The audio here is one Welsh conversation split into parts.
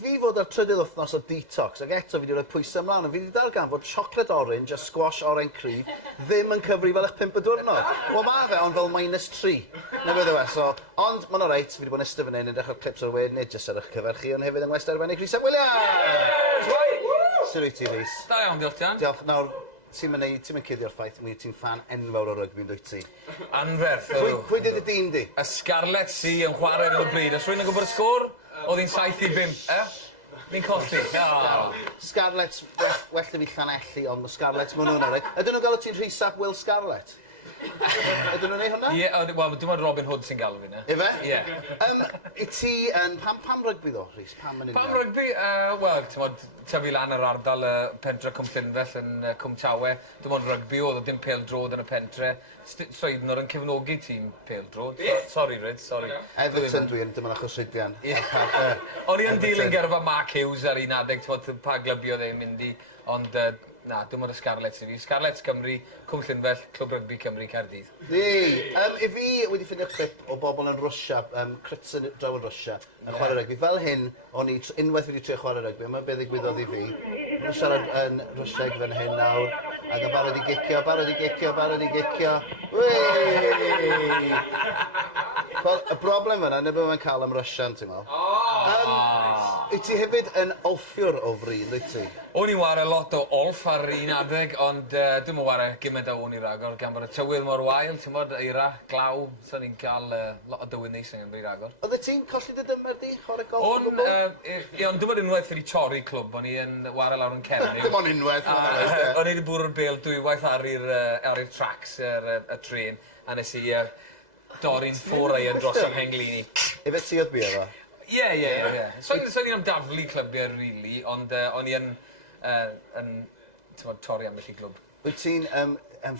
fi fod ar trydydd wythnos o detox, ac eto fi wedi rhoi pwysau ymlaen, a fi wedi dargan fod chocolate orange a squash oren cryf ddim yn cyfri fel eich 5 diwrnod. Wel ma fe, ond fel -3. Na beth yw e, so... Ond, ma'n o reit, fi wedi bod yn ystod fan hyn yn dechrau'r clips o'r wedyn, nid jyst ar eich cyfer chi, ond hefyd yng Ngwest Arbennig Rhys a chwilio'r! Sut wyt ti, Rhys? Da iawn, diolch Dan. Diolch, nawr, ti'n mynd cuddio'r ffaith, ti'n fan enfawr o rygbi, yn dwyt ti? Anferth. Pwy dyd y dîm di? Y Scarlet Sea yn chwarae ar y bryd. Os rwy'n yn gwybod y sgôr, oedd hi'n 7-5, Fi'n colli. Scarlet, well da fi Llanelli, ond mae Scarlet, maen nhw'n eraill. Ydyn nhw'n galw ti'n Rhys ap Will Scarlet? Ydyn nhw'n ei hwnna? Ie, wel, dim ond Robin Hood sy'n galw fi, ne? Ife? Ie. I ti yn... Pam rygbi ddo, Rhys? Pam rygbi? Wel, tyfu lan yr ardal pentre Cwm Llynfell yn Cwm Tawe. Dim ond rygbi oedd, dim pêl-drod yn y pentre. Soednor yn cefnogi tîm pêl-drod. Sorry, Rhys, sorry. Everton dwi'n, dim ond achos Rhydian. O'n i yn dilyn gyrfa Mark Hughes ar un adeg, pa glybio oedd e'n mynd i, ond na, dim ond y Scarlets i fi. Scarlets Cymru, Cwm Llynfell, Clwb Rygbi Cymru, Caerdydd. I fi wedi ffeindio clip o bobl yn Rwsia, crits yn draw yn Rwsia, yn chwarae rygbi. Fel hyn, o'n i unwaith wedi trio chwarae rygbi, yma beth ddigwyddodd i fi. Yn siarad yn Rwsieg fan hyn nawr, ac yn barod i gicio. Wel, y broblem fyna, nid byddai'n cael am Rwsian, ti'n meddwl. Wyt ti hefyd yn olffiwr o fri, yn dwyt ti? O'n i'n wario lot o olff ar un adeg, ond dwi'n wario gymaint o o'n i ragor, gan bod y tywydd mor wael, ti'n bod, eira, glaw, so ni'n cael lot o dywydd neis yn rhy ragor. Oedd ti'n colli dy dymer di, chwarae golf o gwbl? Ond dim ond unwaith wedi torri clwb, o'n i yn wario lawr yn Cernyw. Dim ond unwaith. O'n i wedi bwrw'r bêl dwywaith ar i'r tracks, y tren, a nes i dorri'n ffwrau yn dros am Henglini. Efe ti oedd bi efo? Ie. So ni'n am daflu clybiau, really, ond o'n i yn torri am felly glwb. Wyt ti'n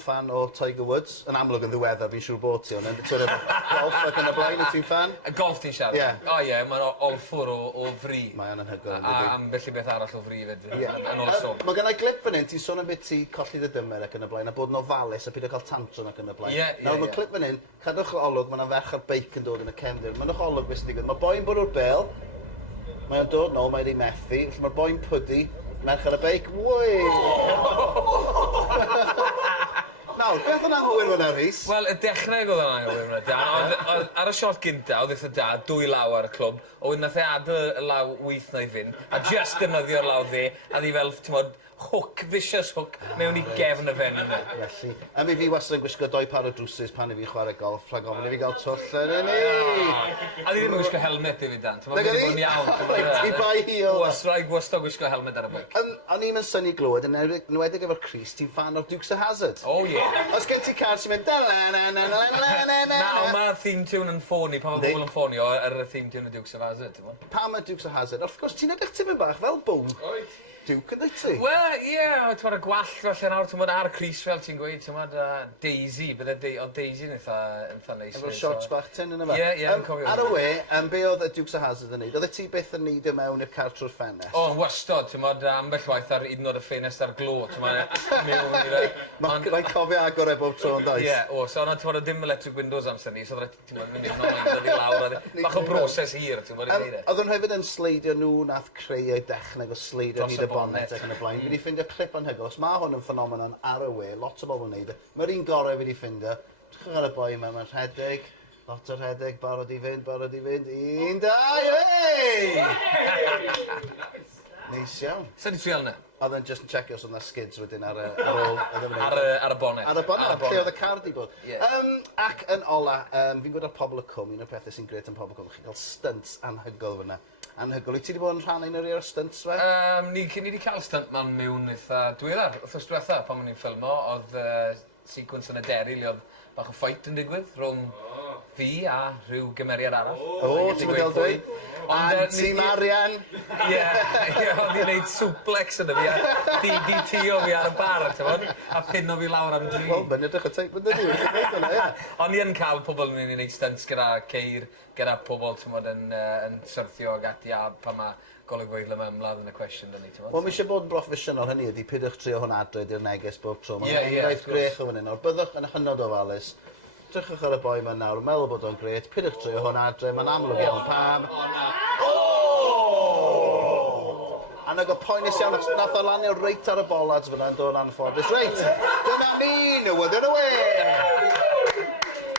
fan o Tiger Woods? Yn amlwg yn ddiweddar, fi'n siŵr bod ti, ond yn golf ac yn y blaen, wyt ti'n fan? Golf ti'n siarad? O ie, mae'n olffwr o fri. Mae yn anhygoel. A am felly beth arall o fri fyd, yn ôl y sôn. Mae gennau glip fan hyn, ti'n sôn am beth ti colli dy dymer ac yn y blaen, a bod yn ofalus a peidio cael tantron ac yn y blaen. Nawr, mae clip fan hyn, cadwch olwg, mae'na ferch ar beic yn dod yn y cefndir. Mae'n olwg beth sy'n digwydd. Mae boi'n bwrw'r bêl, mae'n dod nôl, mae'n ei methu, mae'r boi'n pwdi, merch ar y beic, Nawr, beth yna'n hwyr fyna, Rhys? Wel, y dechneg oedd yna'n hwyr fyna, Dan. Ar y shot gynta, oedd eitha da, 2 law ar y clwb, o wedyn nath e adael y law wyth na i fynd, a just defnyddio'r law dde, a ddi fel, ti'n modd, hook, vicious hook, mewn i gefn y fen yna. Felly, am I fi wastad yn gwisgo 2 par o drwsus pan i fi chwarae golf, rhag ofyn i fi gael twll yn ni. A di ddim yn gwisgo helmet i fi, Dan. Ti'n modd, bod yn iawn. I bai hi o. Rhaid wastad gwisgo helmet ar y beic. O'n i'n syni glwyd, yn enwedig efo'r Rhys, ti'n fan o'r Dukes of Hazzard? O ie. Os gen ti car sy'n mynd na, ond mae'r theme tune yn ffoni, pan mae pobl yn ffoni ar y theme tune y Dukes of Hazzard. Pam y Dukes of Hazzard? Wrth gwrs, ti'n edrych tipyn bach fel bwm. Duke yn dweud ti? Wel, ie, ti'n y gwall felly nawr, ti'n ar y Cris fel ti'n gweud, ti'n Daisy, bydde o Daisy yn eitha neis. Efo'r shorts bach tin yn yma? Ie, yn cofio. Ar y we, be oedd y Dukes of Hazzard yn neud? Oedd ti byth yn neud mewn i'r car trwy'r ffenest? O, wastod, ti'n ambell waith ar un o'r ffenest ar glo, ti'n Mae'n cofio agor e bob tro yn dweud? Ie, so yna ti'n dim electric windows amser ni, so ti'n mynd i lawr, bach o broses hir, ti'n bod i wneud e. Oedd nhw hefyd yn sleidio nhw nath creu ei dechneg o sleidio hyd y bonnet ac yn y blaen. Fi wedi ffindio clip anhygoel. Os mae hwn yn ffenomenon ar y we, lot o bobl yn neud e. Mae'r un gorau fi wedi ffindio. Trwch ar y boi yma, mae'n rhedeg. Lot o rhedeg, barod i fynd. 1, 2, hei! Neis iawn. Sa'n i trial yna? Oedd yn just yn checio os oedd yna skids wedyn ar ôl... Ar y bonnet. Ar y bonnet, lle oedd y car di bod. Ac yn ola, fi'n gwybod ar pobl y cwm, un o'r pethau sy'n gret yn pobl y cwm, chi'n cael stunts anhygoel fyna. Anhygoel. Wyt ti wedi bod yn rhan un o'r stunts fe? Ni wedi cael stuntman mewn eitha dwylar. Wrthos diwetha, pan o'n i'n ffilmo, oedd sequence yn y deri, le oedd bach o ffait yn digwydd rhwng fi a rhyw gymeriad arall. O, ti'n mynd gael dweud? A Tîm Arian. Ie, oedd i'n neud suplex yn y fi. Di tio fi ar y bar, a pin o fi lawr am dri. Wel, mae'n edrych y teip yn dydw. Ond i yn cael pobl yn neud stunts gyda ceir, gyda pobl yn syrthio ag ati a pa mae golygfeydd am ymladd yn y cwestiwn dyn ni. Wel, mi eisiau bod yn broffesiynol hynny ydy, pidwch trio hwn adre di'r neges bob tro. Ie, Mae'n enghraifft grech o fan hyn. Byddwch yn hynod o falus. Drychwch ar y boi yma nawr, meddwl bod o'n gret. Pidwch trio hwn adre, mae'n amlwg iawn pam. A nag o poenus iawn, nath o lanio reit ar y bolads fyna yn dod anffodus. Reit, dyna ni, newyddion y we!